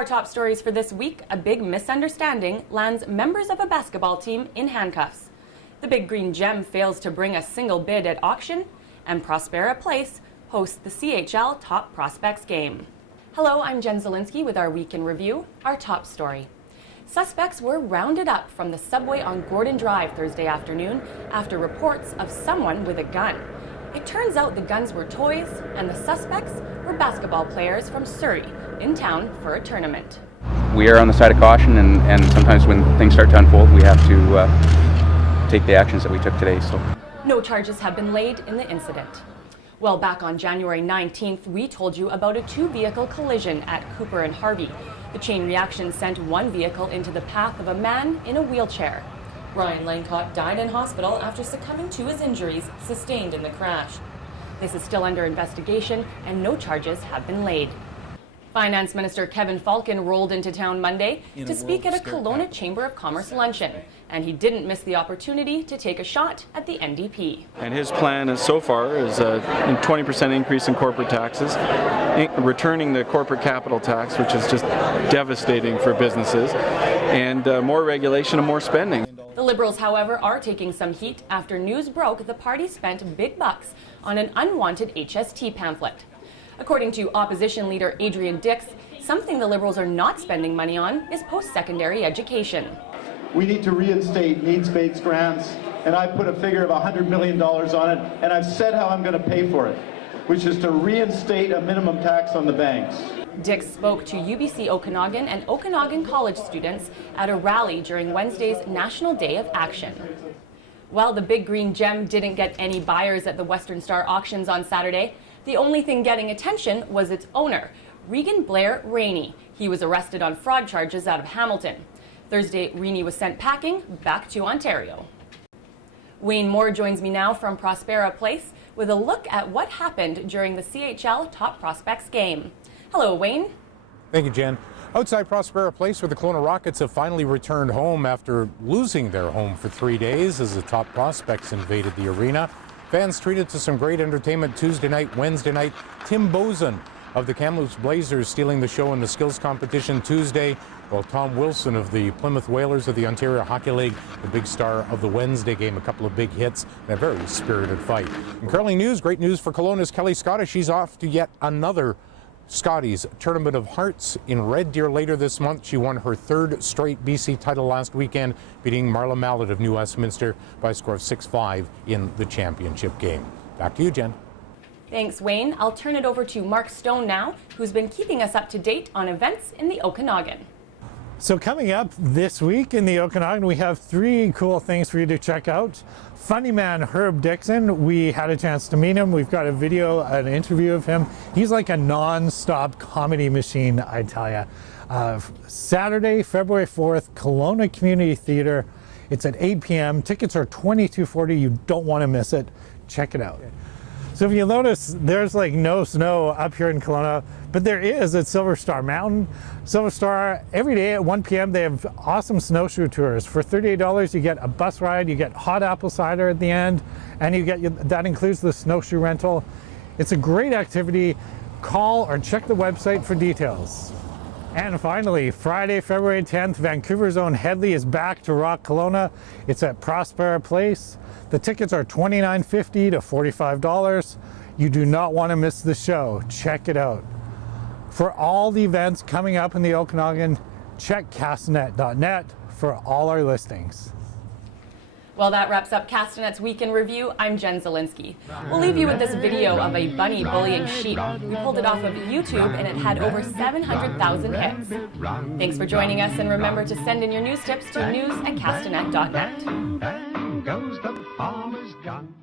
Our top stories for this week: a big misunderstanding lands members of a basketball team in handcuffs. The Big Green Gem fails to bring a single bid at auction, and Prospera Place hosts the CHL Top Prospects game. Hello, I'm Jen Zielinski with our Week in Review. Our top story. Suspects were rounded up from the subway on Gordon Drive Thursday afternoon after reports of someone with a gun. It turns out the guns were toys, and the suspects were basketball players from Surrey, in town for a tournament. We are on the side of caution, and sometimes when things start to unfold, we have to take the actions that we took today. So, no charges have been laid in the incident. Well, back on January 19th, we told you about a two-vehicle collision at Cooper and Harvey. The chain reaction sent one vehicle into the path of a man in a wheelchair. Ryan Langcott died in hospital after succumbing to his injuries sustained in the crash. This is still under investigation, and no charges have been laid. Finance Minister Kevin Falcon rolled into town Monday to speak at a Kelowna Chamber of Commerce luncheon, and he didn't miss the opportunity to take a shot at the NDP. And his plan is, so far, is a 20% increase in corporate taxes, returning the corporate capital tax, which is just devastating for businesses, and more regulation and more spending. The Liberals, however, are taking some heat after news broke the party spent big bucks on an unwanted HST pamphlet. According to opposition leader Adrian Dix, something the Liberals are not spending money on is post-secondary education. We need to reinstate needs-based grants, and I put a figure of $100 million on it, and I've said how I'm going to pay for it, which is to reinstate a minimum tax on the banks. Dix spoke to UBC Okanagan and Okanagan College students at a rally during Wednesday's National Day of Action. While the Big Green Gem didn't get any buyers at the Western Star auctions on Saturday, the only thing getting attention was its owner, Regan Blair Rainey. He was arrested on fraud charges out of Hamilton. Thursday, Rainey was sent packing back to Ontario. Wayne Moore joins me now from Prospera Place with a look at what happened during the CHL Top Prospects game. Hello, Wayne. Thank you, Jen. Outside Prospera Place, where the Kelowna Rockets have finally returned home after losing their home for 3 days as the Top Prospects invaded the arena. Fans treated to some great entertainment Tuesday night, Wednesday night. Tim Bozen of the Kamloops Blazers stealing the show in the skills competition Tuesday, while Tom Wilson of the Plymouth Whalers of the Ontario Hockey League, the big star of the Wednesday game, a couple of big hits and a very spirited fight. In curling news, great news for Kelowna's Kelly Scottish. She's off to yet another Scotties Tournament of Hearts in Red Deer later this month. She won her third straight BC title last weekend, beating Marla Mallett of New Westminster by a score of 6-5 in the championship game. Back to you, Jen. Thanks, Wayne. I'll turn it over to Mark Stone now, who's been keeping us up to date on events in the Okanagan. So coming up this week in the Okanagan, we have 3 cool things for you to check out. Funny man Herb Dixon, we had a chance to meet him. We've got a video, an interview of him. He's like a non-stop comedy machine, I tell you. Saturday, February 4th, Kelowna Community Theatre. It's at 8 p.m. Tickets are $22.40. You don't want to miss it. Check it out. So if you notice, there's like no snow up here in Kelowna, but there is at Silver Star Mountain. Silver Star, every day at 1 p.m. they have awesome snowshoe tours. For $38 you get a bus ride, you get hot apple cider at the end, and you get that includes the snowshoe rental. It's a great activity. Call or check the website for details. And finally, Friday, February 10th, Vancouver's own Headley is back to rock Kelowna. It's at Prospera Place. The tickets are $29.50 to $45. You do not want to miss the show. Check it out. For all the events coming up in the Okanagan, check castanet.net for all our listings. Well, that wraps up Castanet's Week in Review. I'm Jen Zielinski. We'll leave you with this video of a bunny bullying sheep. We pulled it off of YouTube, and it had over 700,000 hits. Thanks for joining us, and remember to send in your news tips to news@castanet.net. Bang goes the farmer's gun.